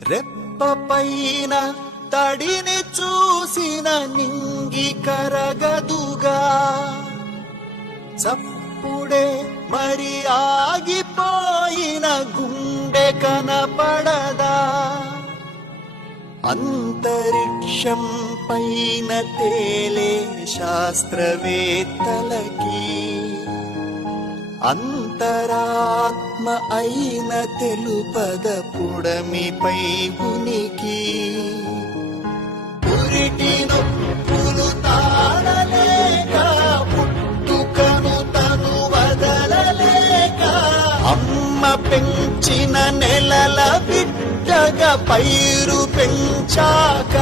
రెప్పపైన తడిని చూసిన నింగి కరగదుగా, చప్పుడే మరి ఆగిపోయిన గుండె కనపడదా. అంతరిక్షం పైన తేలే శాస్త్రవేత్తలకి అంతరాత్మ అయిన తెలుపద పుడమిపై ఉనికి. పురిటి నొప్పులు తాళలేక పుట్టుకను తను వదలలేక, అమ్మ పెంచిన నెలల బిడ్డగా పైరు పెంచాక